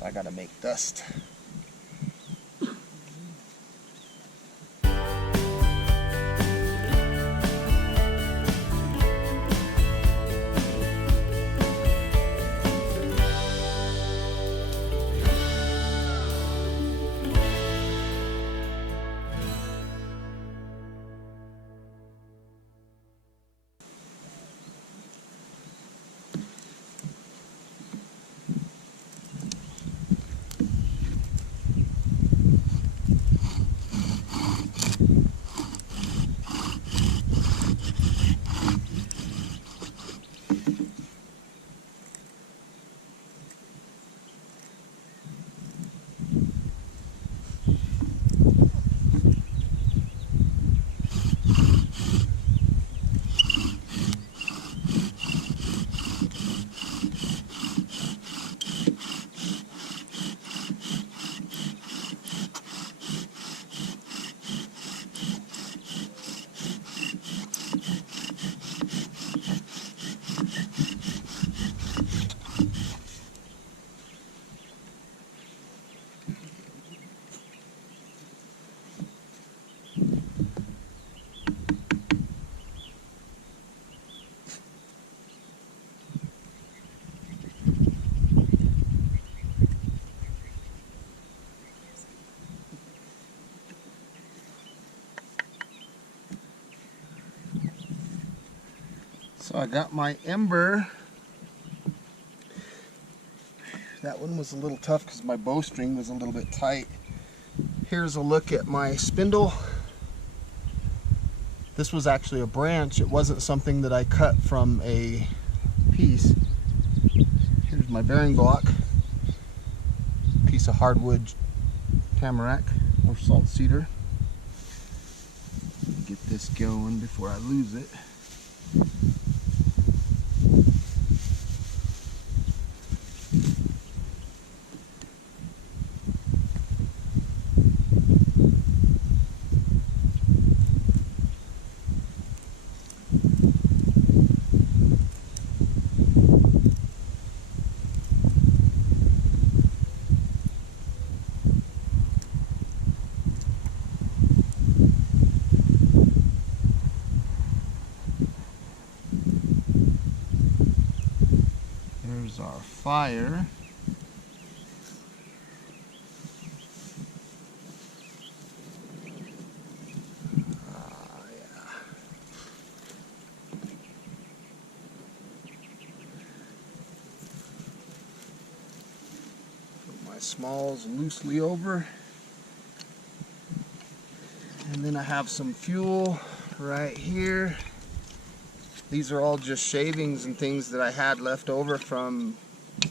So I gotta make dust. So I got my ember. That one was a little tough because my bowstring was a little bit tight. Here's a look at my spindle. This was actually a branch. It wasn't something that I cut from a piece. Here's my bearing block. Piece of hardwood tamarack or salt cedar. Get this going before I lose it. There's our fire. Yeah. Put my smalls loosely over. And then I have some fuel right here. These are all just shavings and things that I had left over from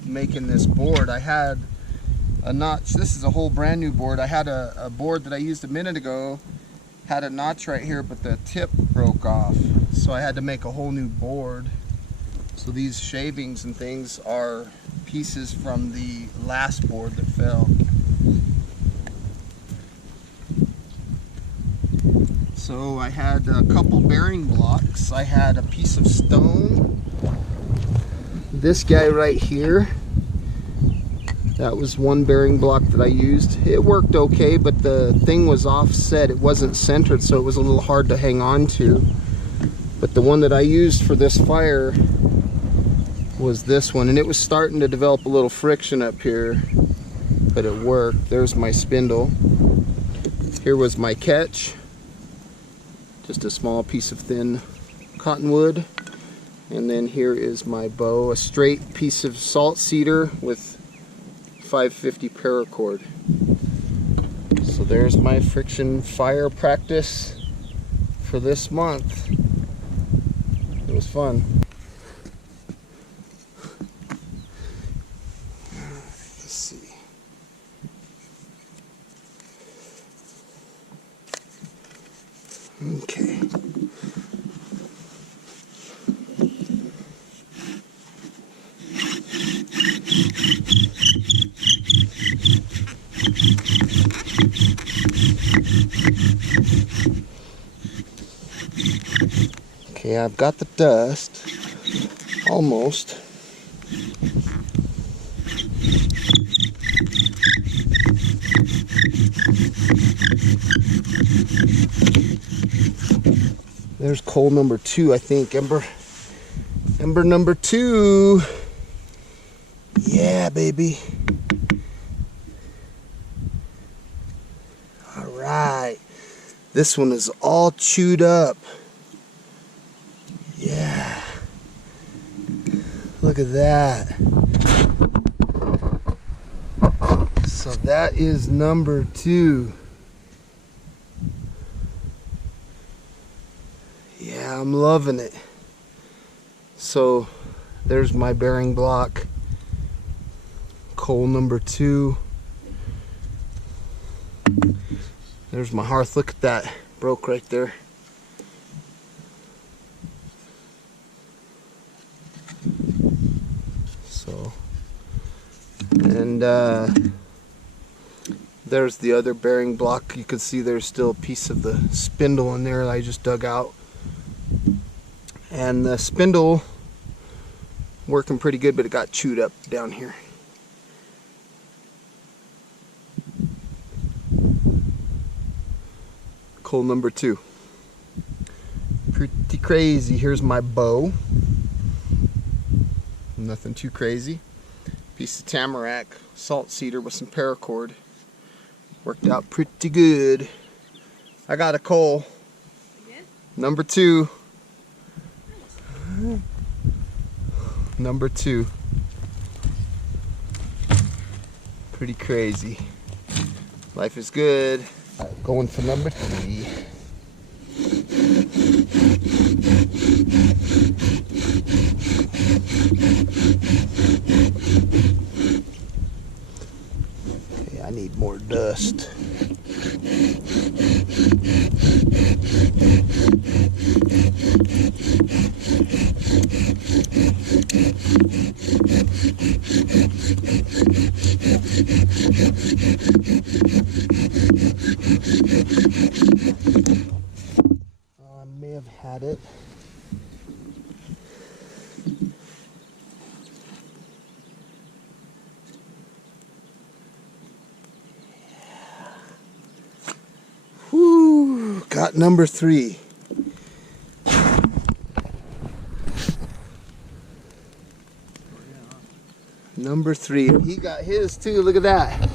making this board. I had a notch. This is a whole brand new board. I had a board that I used a minute ago, had a notch right here, but the tip broke off. So I had to make a whole new board. So these shavings and things are pieces from the last board that fell. So I had a couple bearing blocks. I had a piece of stone. This guy right here, that was one bearing block that I used. It worked okay, but the thing was offset. It wasn't centered, so it was a little hard to hang on to. But the one that I used for this fire was this one, and it was starting to develop a little friction up here, but it worked. There's my spindle. Here was my catch. Just a small piece of thin cottonwood. And then here is my bow, a straight piece of salt cedar with 550 paracord. So there's my friction fire practice for this month. It was fun. Let's see. Okay. Okay, I've got the dust almost. There's coal number 2, I think. Ember number 2. Yeah, baby. All right. This one is all chewed up. Yeah. Look at that. So that is number 2. Yeah, I'm loving it. So there's my bearing block. Coal number 2. There's my hearth. Look at that. Broke right there. So, and there's the other bearing block. You can see there's still a piece of the spindle in there that I just dug out. And the spindle working pretty good, but it got chewed up down here. Coal number 2. Pretty crazy. Here's my bow. Nothing too crazy. Piece of tamarack, salt cedar with some paracord. Worked out pretty good. I got a coal. Number 2. Number 2. Pretty crazy. Life is good. Going for number 3. Okay, I need more dust. I may have had it. Whoo, got number 3. Number 3. He got his too. Look at that.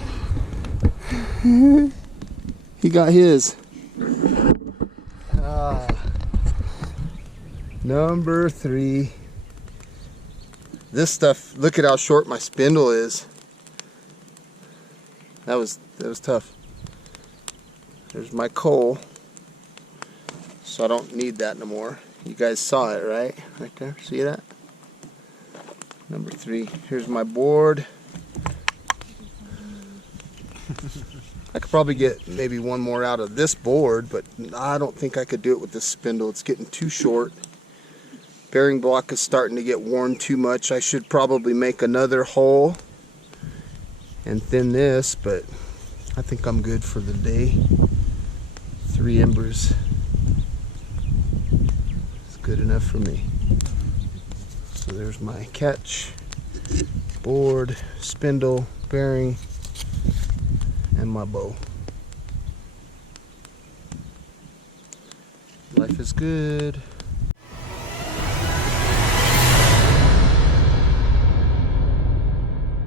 He got his. Number 3. This stuff, look at how short my spindle is. That was tough. There's my coal. So I don't need that no more. You guys saw it, right? Right there. See that? Number 3. Here's my board. I could probably get maybe one more out of this board, but I don't think I could do it with this spindle. It's getting too short. Bearing block is starting to get worn too much. I should probably make another hole and thin this, but I think I'm good for the day. 3 embers. It's good enough for me. So there's my catch, board, spindle, bearing, and my bow. Life is good.